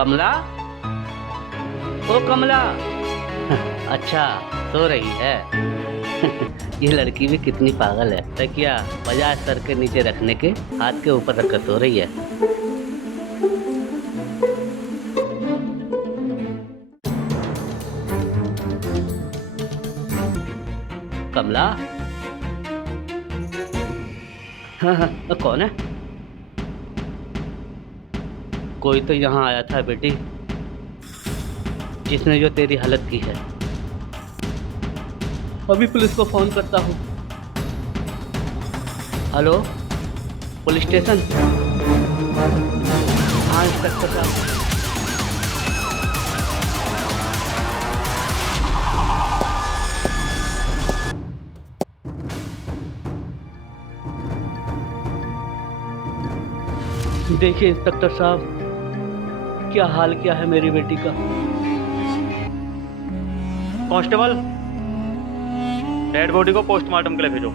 कमला, ओ कमला। अच्छा, सो रही है। ये लड़की भी कितनी पागल है। तकिया बजाय सर के नीचे रखने के हाथ के ऊपर रखकर सो रही है। कमला। हाँ, कौन है? कोई तो यहाँ आया था बेटी, जिसने जो तेरी हालत की है। अभी पुलिस को फोन करता हूँ। Hello, police station. हाँ इंस्पेक्टर साहब। देखिए इंस्पेक्टर साहब, क्या हाल किया है मेरी बेटी का। कांस्टेबल, डेड बॉडी को पोस्टमार्टम के लिए भेजो।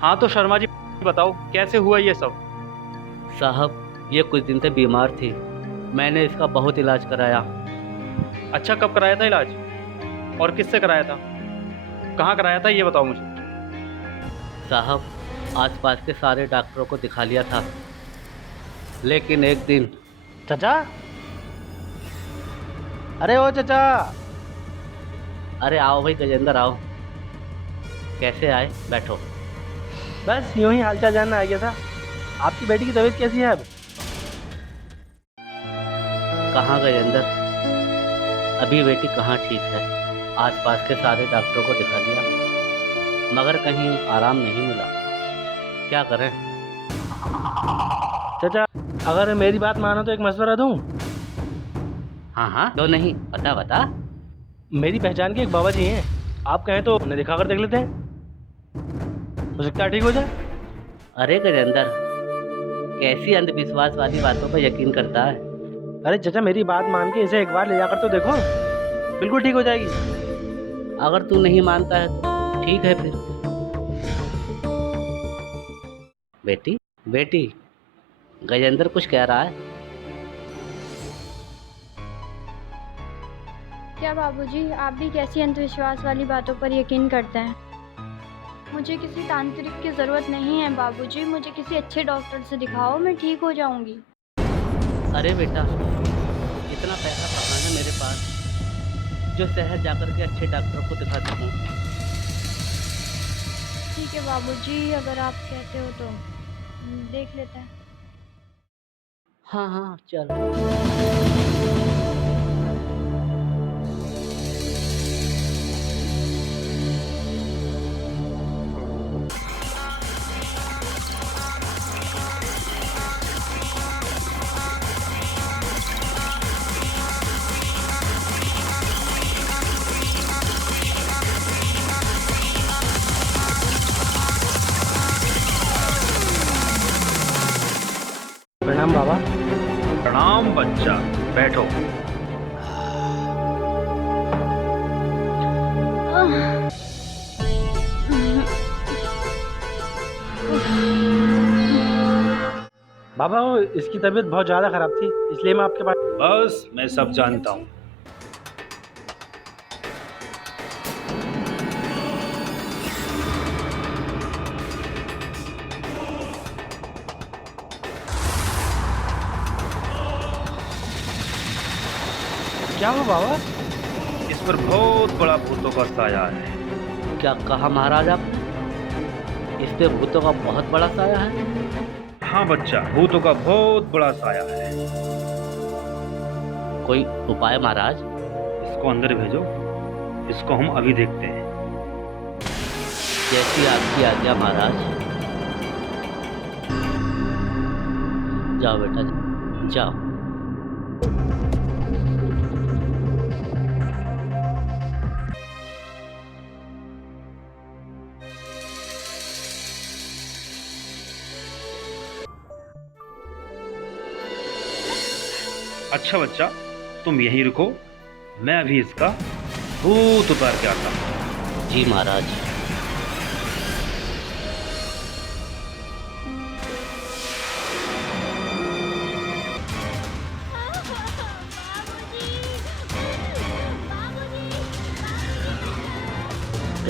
हाँ तो शर्मा जी बताओ कैसे हुआ ये सब? साहब, ये कुछ दिन से बीमार थी। मैंने इसका बहुत इलाज कराया। अच्छा, कब कराया था इलाज और किससे कराया था? कहाँ कराया था ये बताओ मुझे। साहब, आसपास के सारे डॉक्टरों को दिखा लिया था, लेकिन एक दिन। चाचा, अरे ओ चाचा। अरे आओ भाई गजेंद्र, आओ। कैसे आए? बैठो। बस यूं ही हालचाल जानना आ गया था। आपकी बेटी की तबीयत कैसी है अब? कहाँ गजेंद्र, अभी बेटी कहाँ ठीक है। आसपास के सारे डॉक्टरों को दिखा लिया, मगर कहीं आराम नहीं मिला। क्या करें? चाचा, अगर मेरी बात मानो तो एक मशवरा दूं। हाँ हाँ, क्यों नहीं, बता बता। मेरी पहचान के एक बाबा जी हैं, आप कहें तो उन्हें दिखा कर देख लेते हैं, हो सकता है ठीक हो जाए। अरे गजेंद्र, कैसी अंधविश्वास वाली बातों पर यकीन करता है। अरे चाचा, मेरी बात मान के इसे एक बार ले जाकर तो देखो, बिल्कुल ठीक हो जाएगी। अगर तू नहीं मानता है तो ठीक है फिर। बेटी बेटी, गजेंद्र कुछ कह रहा है। क्या बाबूजी, आप भी कैसी अंधविश्वास वाली बातों पर यकीन करते हैं? मुझे किसी तांत्रिक की ज़रूरत नहीं है बाबूजी, मुझे किसी अच्छे डॉक्टर से दिखाओ, मैं ठीक हो जाऊंगी। अरे बेटा, इतना पैसा कहाँ है मेरे पास जो शहर जाकर के अच्छे डॉक्टर को दिखा सकूं। ठीक है बाबूजी, अगर आप कहते हो तो देख लेते हैं। हाँ हाँ चल। प्रणाम बाबा। प्रणाम बच्चा, बैठो। बाबा, वो इसकी तबीयत बहुत ज़्यादा खराब थी, इसलिए मैं आपके पास। बस मैं सब जानता हूँ। क्या हुआ बाबा? इस पर बहुत बड़ा भूतों का साया है। क्या कहा महाराज आप? इस पे भूतों का बहुत बड़ा साया है? हाँ बच्चा, भूतों का बहुत बड़ा साया है। कोई उपाय महाराज? इसको अंदर भेजो, इसको हम अभी देखते हैं। जैसी आपकी आज्ञा महाराज। जाओ बेटा, जाओ। अच्छा बच्चा, तुम यहीं रुको, मैं अभी इसका भूत उतार के आता हूँ। जी महाराज।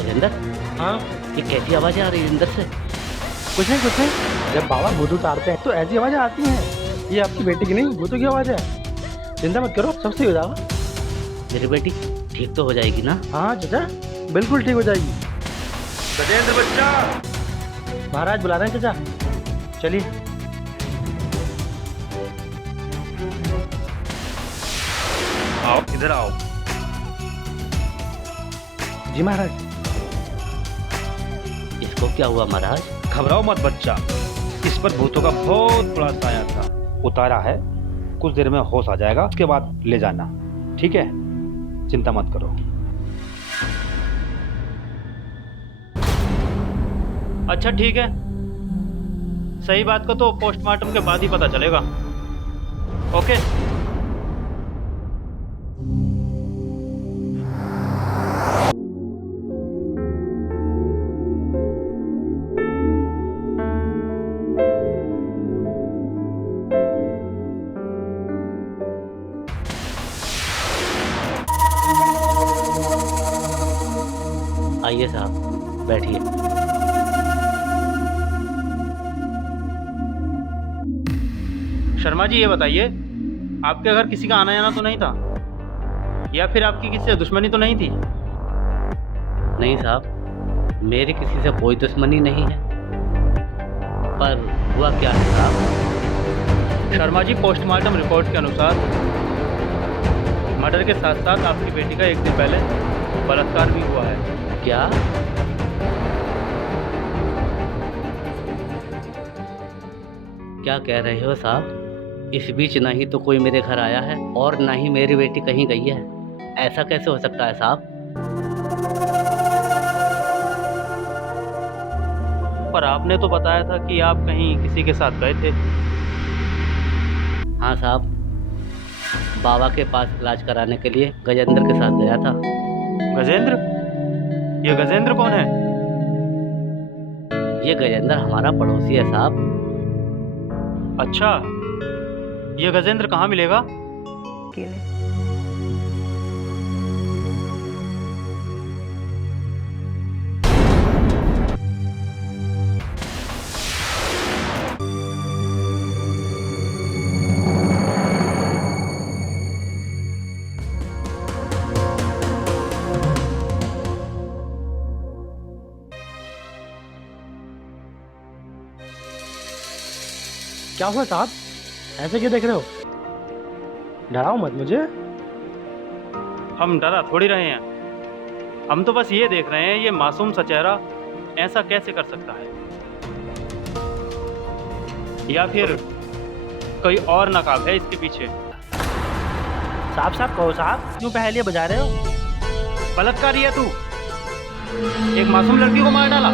गजेंद्र, हाँ ये कैसी आवाज़ें आ रही है अंदर से? कुछ नहीं। जब बाबा भूत उतारते हैं तो ऐसी आवाज़ें आती हैं। ये आपकी बेटी की नहीं, भूतों की आवाज़ है। चिंता मत करो, सब सही हो जाएगा। मेरी बेटी ठीक तो हो जाएगी ना? हाँ चाचा, बिल्कुल ठीक हो जाएगी। गजेंद्र बच्चा, महाराज बुला रहे हैं चाचा, चलिए। आओ इधर आओ। जी महाराज। इसको क्या हुआ महाराज? घबराओ मत बच्चा, इस पर भूतों का बहुत बड़ा साया था, उतारा है, कुछ देर में होश आ जाएगा, उसके बाद ले जाना, ठीक है? चिंता मत करो। अच्छा ठीक है, सही बात को तो पोस्टमार्टम के बाद ही पता चलेगा। ओके। आइए साहब, बैठिए। शर्मा जी ये बताइए, आपके घर किसी का आना जाना तो नहीं था, या फिर आपकी किसी से दुश्मनी तो नहीं थी? नहीं साहब, मेरी किसी से कोई दुश्मनी नहीं है। पर हुआ क्या है साहब? शर्मा जी, पोस्टमार्टम रिपोर्ट के अनुसार मर्डर के साथ साथ आपकी बेटी का एक दिन पहले बलात्कार भी हुआ है। क्या? क्या कह रहे हो साहब? इस बीच ना ही तो कोई मेरे घर आया है और ना ही मेरी बेटी कहीं गई है। ऐसा कैसे हो सकता है साहब? पर आपने तो बताया था कि आप कहीं किसी के साथ गए थे। हाँ साहब, बाबा के पास इलाज कराने के लिए गजेंद्र के साथ गया था। गजेंद्र? ये गजेंद्र कौन है? ये गजेंद्र हमारा पड़ोसी है साहब। अच्छा, ये गजेंद्र कहाँ मिलेगा? क्या हुआ साहब, ऐसे क्यों देख रहे हो? डराओ मत मुझे। हम डरा थोड़ी रहे हैं, हम तो बस ये देख रहे हैं ये मासूम सा चेहरा ऐसा कैसे कर सकता है, या फिर कोई और नकाब है इसके पीछे। साहब साहब कहो साहब, क्यों पहले बजा रहे हो? बलात्कारी है तू, एक मासूम लड़की को मार डाला।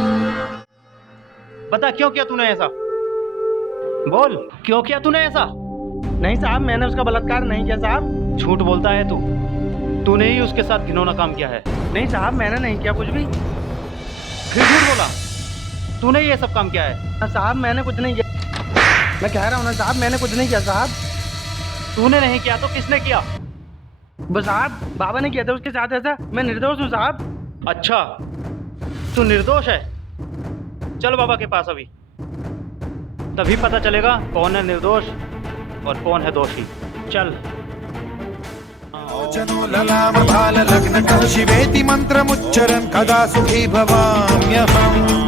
बता क्यों किया तूने ऐसा, बोल क्यों किया तूने ऐसा? नहीं साहब, मैंने उसका बलात्कार नहीं किया साहब। झूठ बोलता है तू, तूने ही उसके साथ घिनौना काम किया है। नहीं साहब, मैंने नहीं किया कुछ भी। फिर झूठ बोला, तूने ये सब काम किया है। हाँ साहब, मैंने कुछ नहीं किया। मैं कह रहा हूँ ना साहब, मैंने कुछ नहीं किया साहब। तूने नहीं किया तो किसने किया? बस साहब, बाबा ने किया था उसके साथ ऐसा। मैं निर्दोष हूँ साहब। अच्छा, तू निर्दोष है? चल बाबा के पास अभी, तभी पता चलेगा कौन है निर्दोष और कौन है दोषी। चल। जनो ललाम भाल लग्न शिवेति मंत्रमुच्चरन् कदा सुखी भवाम्यहम्।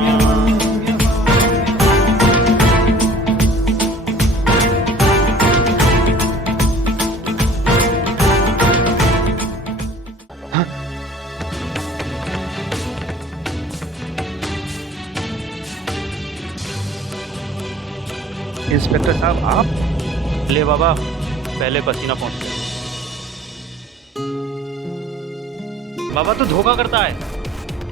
इंस्पेक्टर साहब आप? ले बाबा, पहले पसीना पहुंच गया। बाबा तू धोखा करता है,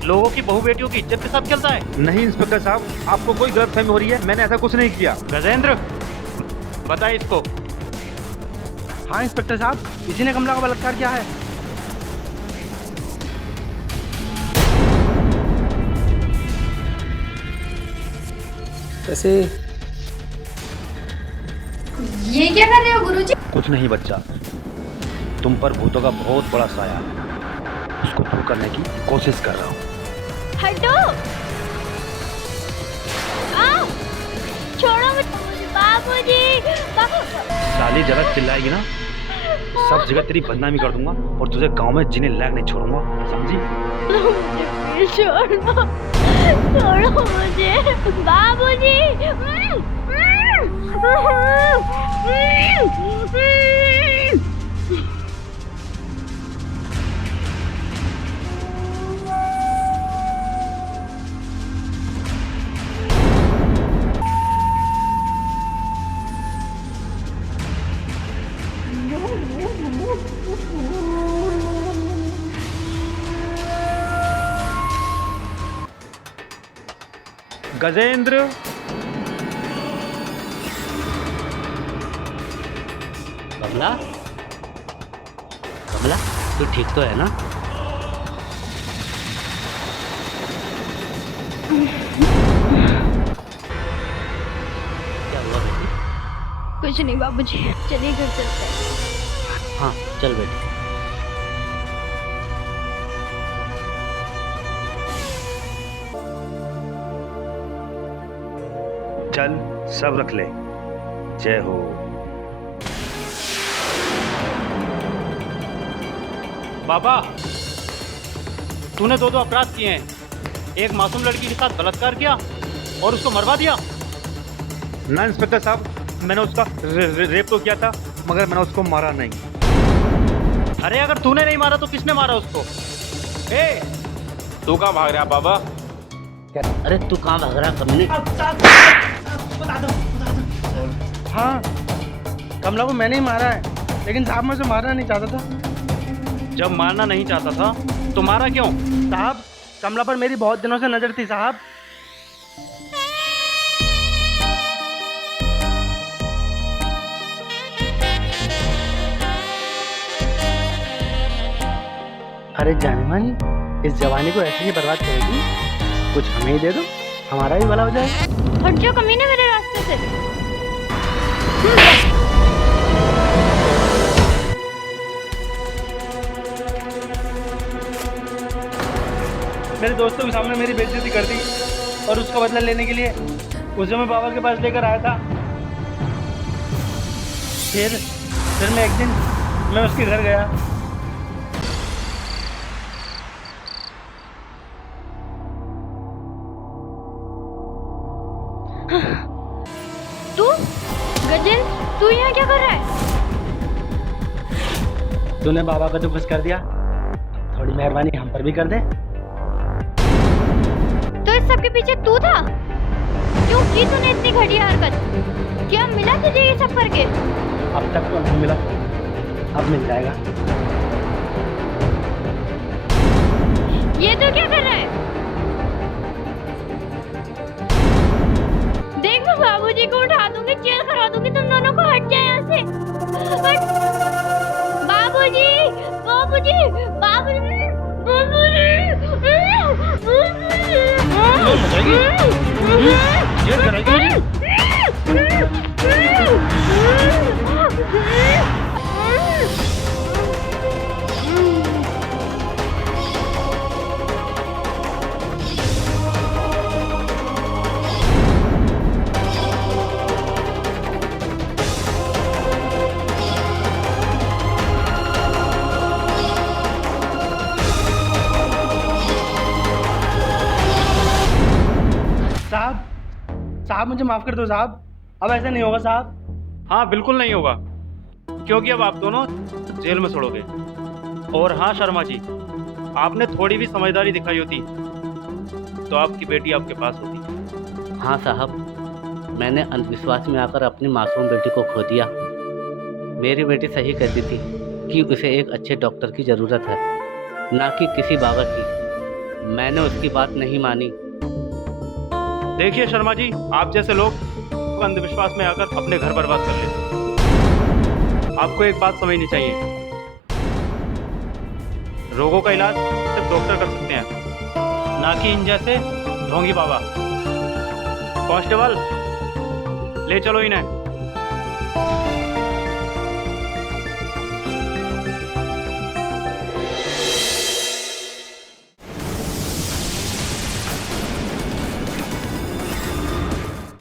लोगों की बहू बेटियों की इज्जत के साथ खेलता है। नहीं इंस्पेक्टर साहब, आपको कोई गलतफहमी हो रही है, मैंने ऐसा कुछ नहीं किया। गजेंद्र, बता इसको। हाँ इंस्पेक्टर साहब, इसी ने कमला का बलात्कार किया है। कैसे? ये क्या कर रहे हो गुरुजी? कुछ नहीं बच्चा, तुम पर भूतों का बहुत बड़ा साया है, उसको दूर करने की कोशिश कर रहा हूँ। हटो। आओ, छोड़ो मुझे। बाबूजी, साली जगह चिल्लाएगी ना, सब जगह तेरी बदनामी कर दूंगा और तुझे गांव में जीने लायक नहीं छोड़ूंगा, समझी? मुझे प्लीज छोड़ो, छोड़ो मुझे बाबूजी। गजेंद्र, कमला, कमला, तू ठीक तो है ना? क्या हुआ बेटी? कुछ नहीं बाबूजी, चलिए घर चलते हैं। हाँ चल बेटी। चल सब रख ले। जय हो। बाबा, तूने दो अपराध किए हैं। एक मासूम लड़की के साथ बलात्कार किया और उसको मरवा दिया। ना इंस्पेक्टर साहब, मैंने उसका रेप तो किया था, मगर मैंने उसको मारा नहीं। अरे अगर तूने नहीं मारा तो किसने मारा उसको? ए, तू कहाँ भाग रहा बाबा? अरे तू कहाँ भाग रहा कमीने? हाँ, कमला को मैंने ही मारा है, लेकिन साहब मैं उसे मारना नहीं चाहता था। जब मारना नहीं चाहता था तो मारा क्यों? साहब, कमला पर मेरी बहुत दिनों से नजर थी साहब। अरे जाने मानी, इस जवानी को ऐसे ही बर्बाद करेगी, कुछ हमें ही दे दो, हमारा भी भला हो जाएगा। हट जाओ कमीने मेरे रास्ते से। मेरे दोस्तों के सामने मेरी बेइज्जती कर दी और उसका बदला लेने के लिए उसे मैं बाबा के पास लेकर आया था। फिर मैं एक दिन मैं उसके घर गया। तू गजेंद्र, तू यहाँ क्या कर रहा है? तूने बाबा को तो खुश कर दिया, थोड़ी मेहरबानी हम पर भी कर दे। तो इस सब के पीछे तू था? क्यों की तूने इतनी घटिया हरकत? क्या मिला तुझे ये सब करके? अब तक तो नहीं मिला, अब मिल जाएगा। ये तो क्या कर रहा है? देख मैं बाबूजी को उठा दूंगी, जेल करा दूंगी, तुम दोनों को हट जाए यहाँ से। बाबूजी, बाबूजी, बाबूजी, साहब मुझे माफ कर दो साहब, अब ऐसा नहीं होगा साहब। हाँ बिल्कुल नहीं होगा, क्योंकि अब आप दोनों जेल में सड़ोगे। और हाँ शर्मा जी, आपने थोड़ी भी समझदारी दिखाई होती तो आपकी बेटी आपके पास होती। हाँ साहब, मैंने अंधविश्वास में आकर अपनी मासूम बेटी को खो दिया। मेरी बेटी सही कहती थी कि उसे एक अच्छे डॉक्टर की ज़रूरत है, ना कि किसी बाबा की। मैंने उसकी बात नहीं मानी। देखिए शर्मा जी, आप जैसे लोग अंधविश्वास में आकर अपने घर बर्बाद कर लेते। आपको एक बात समझनी चाहिए, रोगों का इलाज सिर्फ डॉक्टर कर सकते हैं, ना कि इन जैसे ढोंगी बाबा। कांस्टेबल, ले चलो इन्हें।